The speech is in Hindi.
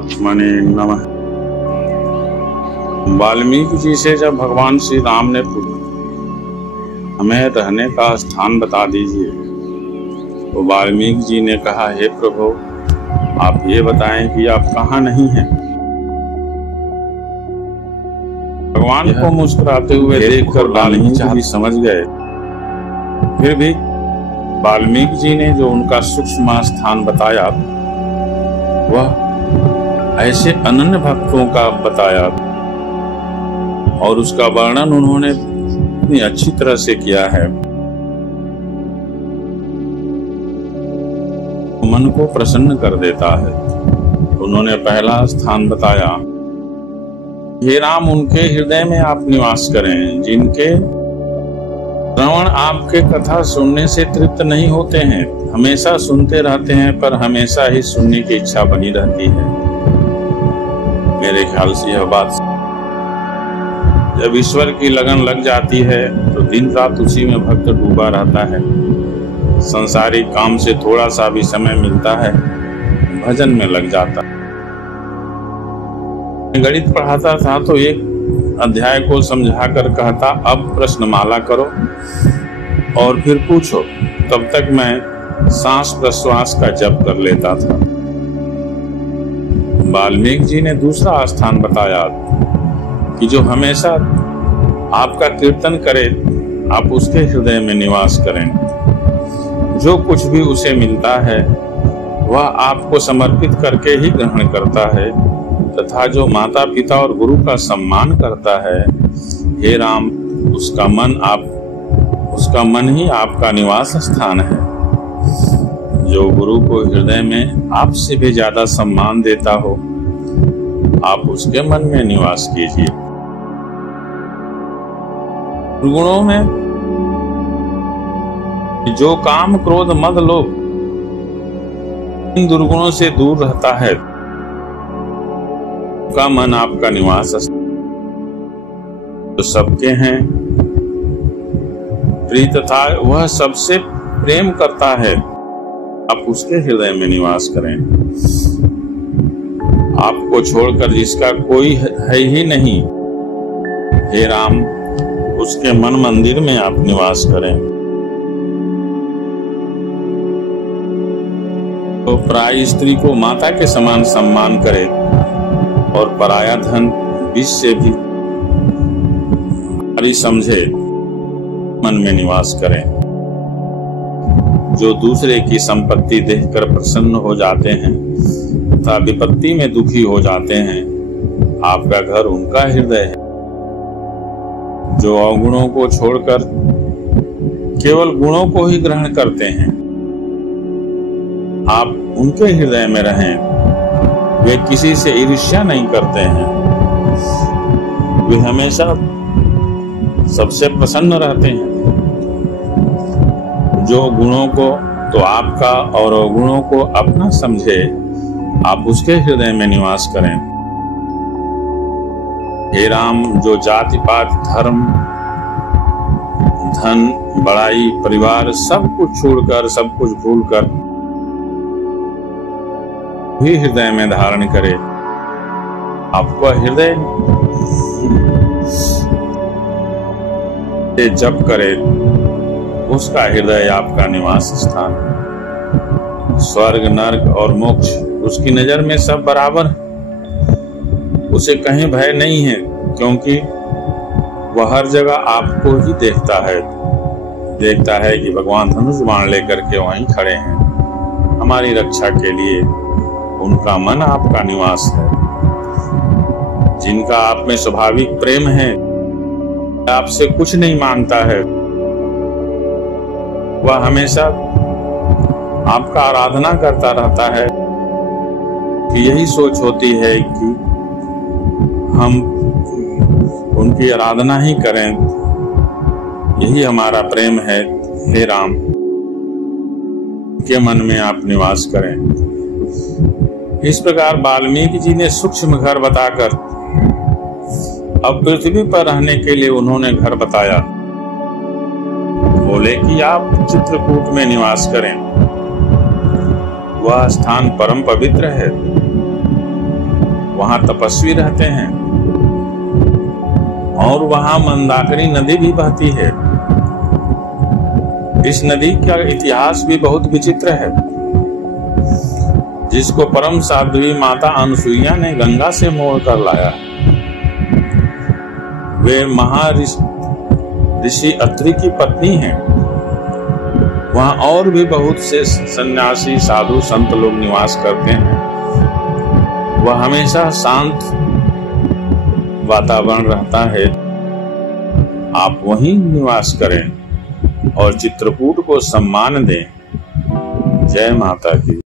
परमात्मने नमः। वाल्मीकि जी से जब भगवान श्री राम ने पूछा हमें रहने का स्थान बता दीजिए, तो वाल्मीकि जी ने कहा, हे प्रभु आप ये बताएं कि आप कहाँ नहीं हैं। भगवान को मुस्कुराते हुए देखकर वाल्मीकि जी समझ गए। फिर भी वाल्मीकि जी ने जो उनका सूक्ष्म स्थान बताया वह ऐसे अनन्य भक्तों का बताया और उसका वर्णन उन्होंने इतनी अच्छी तरह से किया है, मन को प्रसन्न कर देता है। उन्होंने पहला स्थान बताया, हे राम उनके हृदय में आप निवास करें जिनके श्रवण आपके कथा सुनने से तृप्त नहीं होते हैं, हमेशा सुनते रहते हैं पर हमेशा ही सुनने की इच्छा बनी रहती है। मेरे ख्याल से यह बात, जब ईश्वर की लगन लग जाती है तो दिन रात उसी में भक्त डूबा रहता है। संसारिक काम से थोड़ा सा भी समय मिलता है भजन में लग जाता है। गणित पढ़ाता था तो एक अध्याय को समझाकर कहता, अब प्रश्नमाला करो और फिर पूछो। तब तक मैं सांस प्रश्वास का जप कर लेता था। वाल्मीकि जी ने दूसरा स्थान बताया कि जो हमेशा आपका कीर्तन करे आप उसके हृदय में निवास करें। जो कुछ भी उसे मिलता है वह आपको समर्पित करके ही ग्रहण करता है, तथा जो माता पिता और गुरु का सम्मान करता है, हे राम उसका मन ही आपका निवास स्थान है। जो गुरु को हृदय में आपसे भी ज्यादा सम्मान देता हो, आप उसके मन में निवास कीजिए। गुणों में जो काम क्रोध मद लोभ इन दुर्गुणों से दूर रहता है, का मन आपका निवास जो सबके हैं प्रिय तथा वह सबसे प्रेम करता है, आप उसके हृदय में निवास करें। आपको छोड़कर जिसका कोई है ही नहीं, हे राम उसके मन मंदिर में आप निवास करें। तो पराई स्त्री को माता के समान सम्मान करे और पराया धन विष से भी भारी समझे, मन में निवास करें। जो दूसरे की संपत्ति देखकर प्रसन्न हो जाते हैं तथा विपत्ति में दुखी हो जाते हैं, आपका घर उनका हृदय है। जो अवगुणों को छोड़कर केवल गुणों को ही ग्रहण करते हैं, आप उनके हृदय में रहें। वे किसी से ईर्ष्या नहीं करते हैं, वे हमेशा सबसे प्रसन्न रहते हैं। जो गुणों को तो आपका और अवगुणों को अपना समझे, आप उसके हृदय में निवास करें। हे राम जो जाति पात धर्म धन बड़ाई परिवार सब कुछ छोड़कर सब कुछ भूलकर भी हृदय में धारण करे, आपका हृदय जप करे, उसका हृदय आपका निवास स्थान। स्वर्ग नरक और मोक्ष उसकी नजर में सब बराबर, उसे कहीं भय नहीं है, क्योंकि वह हर जगह आपको ही देखता है कि भगवान धनुष बाण लेकर के वहीं खड़े हैं हमारी रक्षा के लिए। उनका मन आपका निवास है। जिनका आप में स्वाभाविक प्रेम है, आपसे कुछ नहीं मांगता है, वह हमेशा आपका आराधना करता रहता है। यही सोच होती है कि हम उनकी आराधना ही करें, यही हमारा प्रेम है। हे राम के मन में आप निवास करें। इस प्रकार वाल्मीकि जी ने सूक्ष्म घर बताकर अब पृथ्वी पर रहने के लिए उन्होंने घर बताया। बोले कि आप चित्रकूट में निवास करें, वह स्थान परम पवित्र है। वहां तपस्वी रहते हैं और वहां मंदाकिनी नदी भी बहती है। इस नदी का इतिहास भी बहुत विचित्र है, जिसको परम साध्वी माता अनसुईया ने गंगा से मोड़ कर लाया। वे ऋषि अत्रि की पत्नी हैं। वहां और भी बहुत से सन्यासी साधु संत लोग निवास करते हैं। वह हमेशा शांत वातावरण रहता है। आप वहीं निवास करें और चित्रकूट को सम्मान दें। जय माता की।